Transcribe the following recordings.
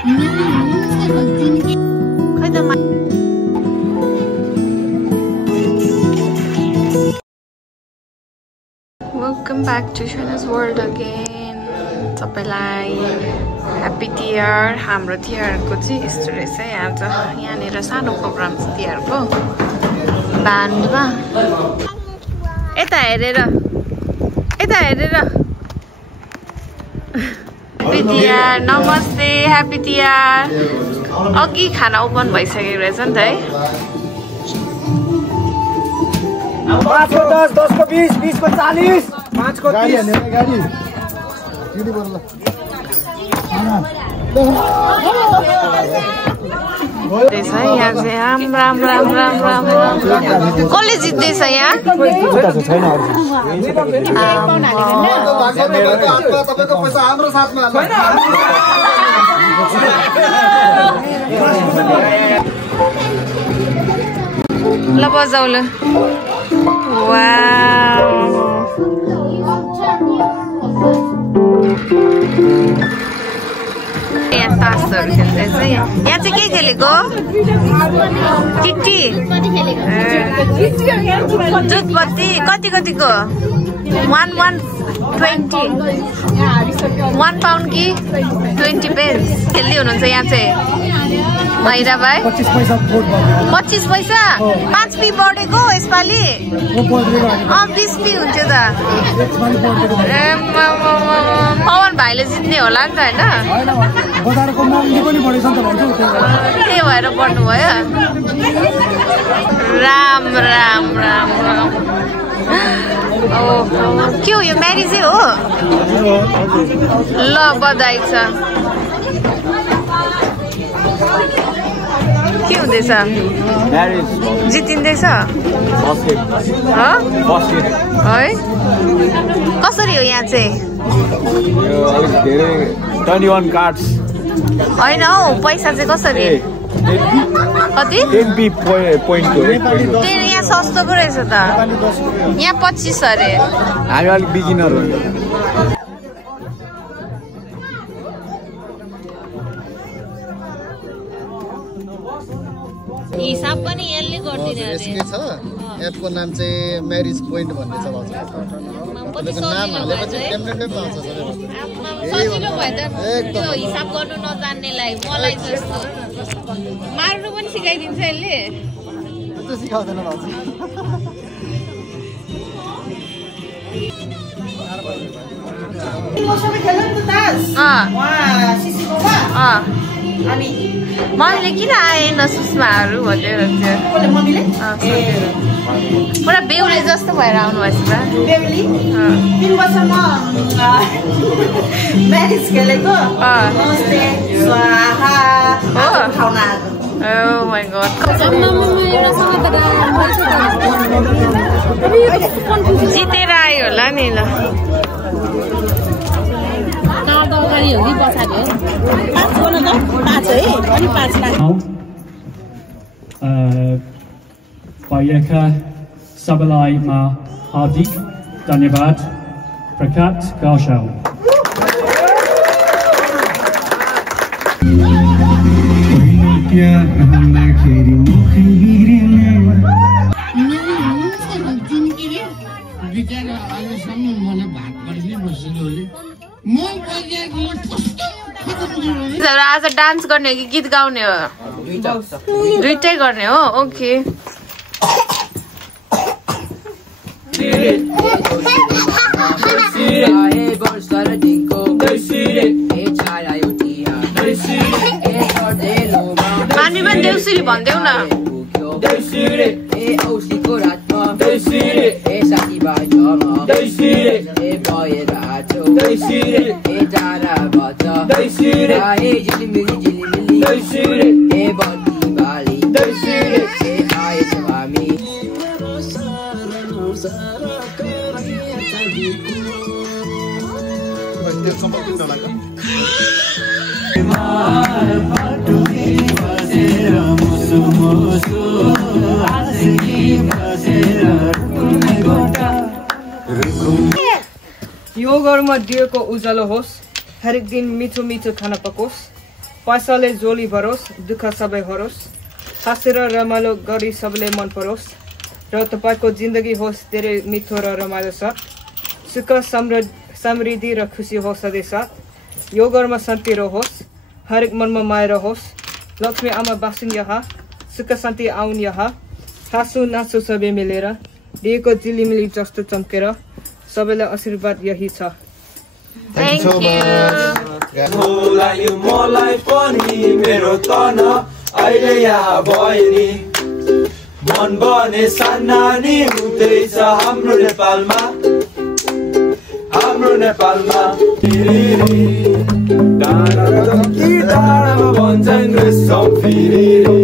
Welcome back to Shana's World again. सबैलाई happy Tihar. हाम्रो तिहारको चाहिँ यस्तो रहेछ. यहाँनिर सानो प्रोग्राम छ तिहारको बान्डमा. यता हेरेर ह्याप्पी तिहार. नमस्ते, ह्याप्पी तिहार. अघि खाना ओपन भइसकेको रहेछ नि त है. 5 को 10, 10 को 20, 20 को 40, 5 को 30. गाडी दिदी बोल ल. यहाँ चाहिँ राम. कसले जित्दैछ यहाँ? ल बजाउ ल. यहाँ तासहरू खेल्दैछ. यहाँ चाहिँ के खेलेको? टिटी, दुधपत्ती. कतिको? 120. 1 पाउन्ड कि 20 पेन्स खेल्दै हुनुहुन्छ यहाँ चाहिँ भैरा भाइ. 25 पैसा. 5 पी बढेको यसपालि. 20 पी हुन्थ्यो त. पवन भाइले जित्ने होला नि त होइन? त्यही भएर बढ्नु भयो. राम. के हो यो? म्यारिज हो? ल बधाई छ. के हुँदैछ? जितिँदैछ है? कसरी हो यहाँ चाहिँ? 21 कार्ड्स होइन हौ, पैसा चाहिँ कसरी? कति? 10 पोइन्टको. यहाँ सस्तो पो रहेछ त. यहाँ 25 अरे. हामी अलिक बिगिनर हो. हिसाब पनि यसले गर्दिने अरे. यसकै छ. एपको नाम चाहिँ म्यारिज पोइन्ट भन्ने छ भाउजू. त्यसको नाम हालेपछि टेम्पलेटमै पाउँछ सबै. सजिलो भयो त त्यो हिसाब गर्नु नजान्नेलाई. मलाई जस्तो मार्नु पनि सिकाइदिन्छ यसले. त्यो सिकाउँदैन भाउजू. मम्मीले किन आएन सुषमाहरू भन्दै थियो. पुरा बेहुली जस्तो भएर आउनु भएछ त. बेहुली 3 वर्षमा म्यारिज खेलेको. नमस्ते स्वाहा खाउना. Oh my god. जितेर आयो होला नि. ल Bayeka Sabalai Ma Hardik Dhanyabad Prakat Gaushal. आज डान्स गर्ने हो कि गीत गाउने हो? दुईटै गर्ने हो. ओके. मामी पनि देउसिरी भन्देऊ न. यो घरमा दिएको उज्यालो होस्. हरेक दिन मिठो मिठो खाना पकोस्. पैसाले झोली भरोस् दुःख सबै हरोस् हाँसेर रमाइलो गरी सबैले मन परोस् र तपाईको जिन्दगी होस् धेरै मिठो र रमाइलो साथ सुख समृद्धि र खुसी होस् सधैँ साथ यो घरमा शान्ति रहोस् हरेक मनमा माया रहोस् लक्ष्मी आमा बासिन् यहाँ सुख शान्ति आउन् यहाँ हाँसु नाचु सबै मिलेर दिएको झिलिमिली जस्तो चम्केर सबैलाई आशीर्वाद यही छ Thank you. मलाई पनि मेरो तन अहिले यहाँ भयो नि मन बने सानानी हुँदैछ हाम्रो नेपालमा डाँडामा भन्छन् रेसम फिरिरी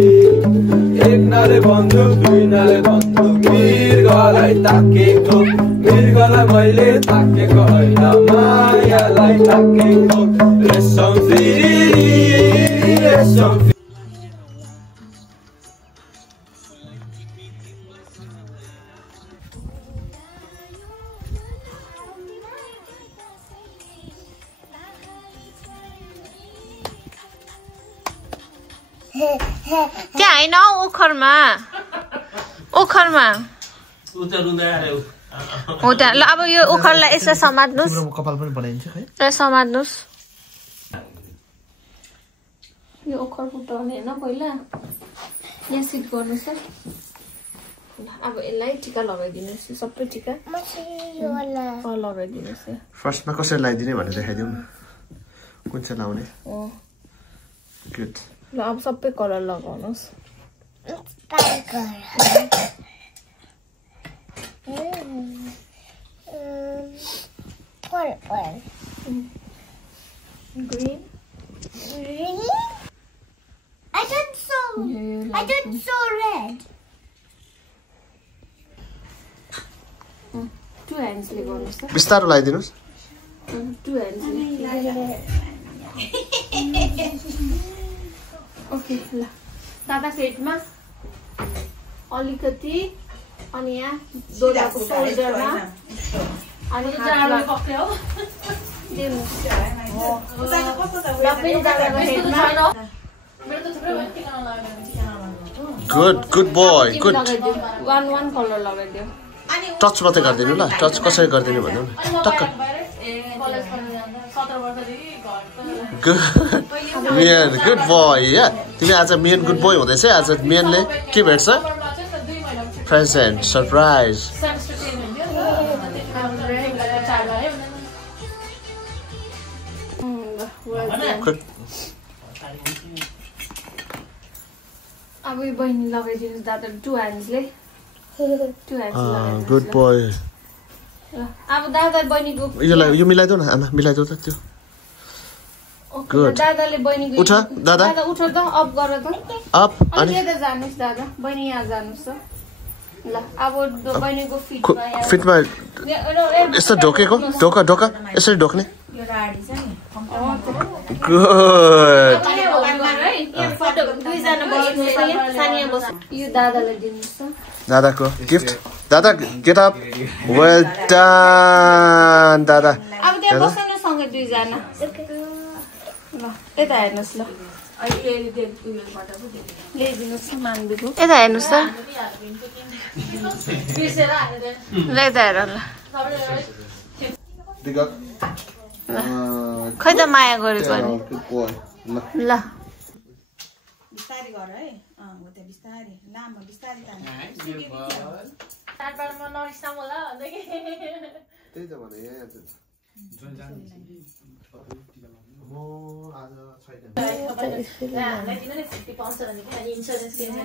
एक नाले बन्दुक दुई नाले बन्दुक मृगलाई ताकेको मृगलाई मैले ताकेको होइन मायालाई ताकेको रेसम फिरिरी रेसम त्यहाँ होइन ओखरमा हो त्यहाँ ल अब यो ओखरलाई यसलाई समात्नुहोस् कपाल पनि बनाइन्छ खै यसलाई समात्नुहोस् यो ओखर फुटाउने होइन पहिला यहाँ सिट गर्नुहोस् है अब यसलाई टिका लगाइदिनुहोस् सबै टिका लगाइदिनुहोस् फर्स्टमा कसरी लगाइदिने भनेर देखाइदिउँ न कुन चाहिँ लाउने गुड ल अब सबै कलर लगाउनुहोस् green I don't so red. Two hands ले गर्नुहोस् त बिस्तारो लगाइदिनुस् two hands ओके ल दादा फेटमा अलिकति अनि यहाँ दोराको शोल्डरमा अनि हातमा पक्र्यो दिनु good boy good one colour लगाइदियो टच मात्रै गरिदिनु ल टच कसरी गरिदिनु भन्नु न टक्क मियन गुड बोय या तिमी आज मियन गुड बोय हुँदैछ आज मियनले के भेट्छ प्रेजेन्ट सरप्राइज अब यो बहिनी लगाइदिनुहोस् दादा टु ह्यान्ड्सले गुड बोय अब दादा बहिनीको यो मिलाइदो न आमा मिलाइदो त त्यो गुड दादाले बहिनीको उठ दादा उठ त अप गर त अप अनि यता जानुस् दादा बहिनी यहाँ जानुस् ल अब बहिनीको फिटमा यस्तो ढोकेको ढोका ढोका यसरी ढोक्ने यो राडी छ नि गुड दुईजना बस्नुहोस् सानिया बस्नु यो दादालाई दिनुहोस् दादाको गिफ्ट दादा गेट अप वेल डन दादा अब त्यहाँ बस्नु सँगै दुईजना ल यता हेर्नुहोस् ल ल्याइदिनुहोस् न मान्दिको यता हेर्नुहोस् त ल यता हेर ल खै त माया गरेको ल बिस्तारै गर है हो त्यो बिस्तारै लामो बिस्तारै तान्नु चाडबाडमा नरिसाम होला त्यही त भने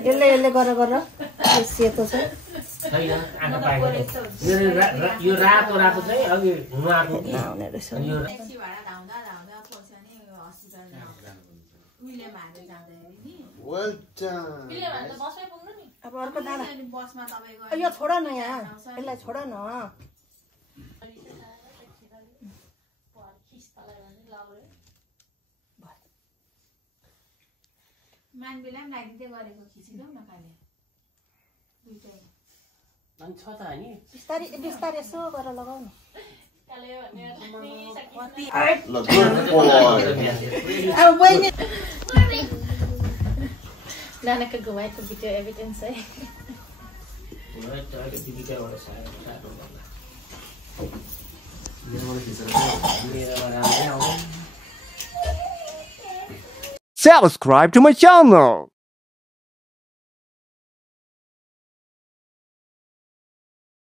यसले गर सेतो छ यो रातो रातो चाहिँ अघि हुनु आएको कि अब अर्को दादा यो छोड न यहाँ यसलाई छोड न मानबिलाई पनि लागिदिँदै गरेको खिचिदेऊ न काले दुईटै अनि छ त हैन बिस्तारै बिस्तारै यसो गरेर लगाउ न ल गुड बोय अब बहिनी नानाको घुमाएको भिडियो एभिडेन्स है Subscribe to my channel.